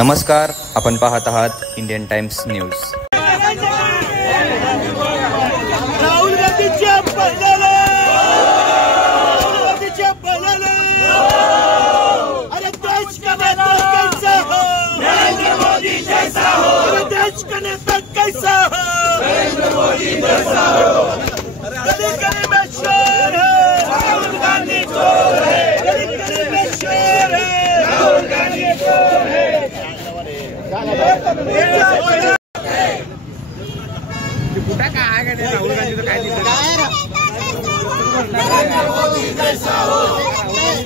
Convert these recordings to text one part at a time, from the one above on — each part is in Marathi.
नमस्कार, आपण पाहत आहात इंडियन टाइम्स न्यूज। राहुल गांधीच्या पल्ल्याला, अरे देश का नेता कैसा हो, नरेंद्र मोदी जैसा हो, अरे देश का नेता कैसा हो, नरेंद्र मोदी जैसा हो। गली गली में शोर है, राहुल गांधी चोर है, गली गली में शोर है, राहुल गांधी चोर है। कुठं काय आहे का राहुल गांधीचं काय दिसत नरेंद्र मोदी जैसा हो,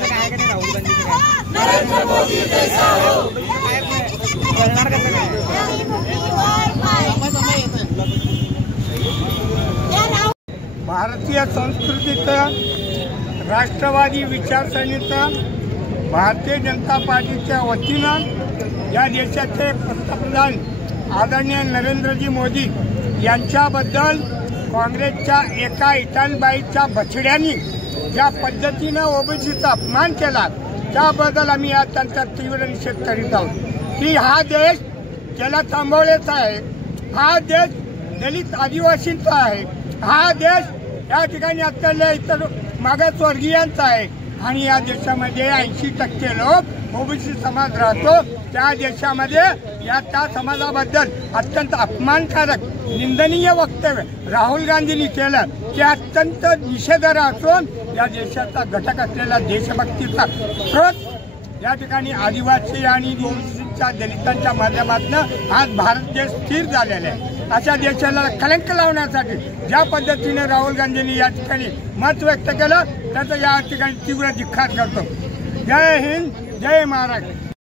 काय का राहुल गांधीचं काय नरेंद्र मोदी जैसा हो। करणार कसं काय? भारतीय संस्कृतीचं, राष्ट्रवादी विचारसरणीचं, भारतीय जनता पार्टीच्या वतीनं या देशाचे पंतप्रधान आदरणीय नरेंद्रजी मोदी यांच्याबद्दल काँग्रेसच्या एका इटानबाईच्या बछड्यांनी ज्या पद्धतीनं ओबीसीचा अपमान केला त्याबद्दल आम्ही आज त्यांचा तीव्र निषेध करीत आहोत की हा देश ज्याला थांबवण्याचा आहे, हा देश दलित आदिवासींचा आहे, हा देश या ठिकाणी असलेल्या इतर मागासवर्गीयांचा आहे आणि या देशामध्ये 80% लोक ओबीसी समाज राहतो। त्या देशामध्ये या त्या समाजाबद्दल अत्यंत अपमानकारक निंदनीय वक्तव्य राहुल गांधींनी केलं ते अत्यंत निषेधार्ह असून या देशाचा घटक असलेला देशभक्तीचा स्रोत या ठिकाणी आदिवासी आणि ओबीसीच्या दलितांच्या माध्यमातून आज भारत देश स्थिर झालेला आहे। अशा देशाला कलंक लावण्यासाठी ज्या पद्धतीने राहुल गांधींनी या ठिकाणी मत व्यक्त केलं त्याचा या ठिकाणी तीव्र धिक्कार करतो। जय हिंद, जय महाराष्ट्र।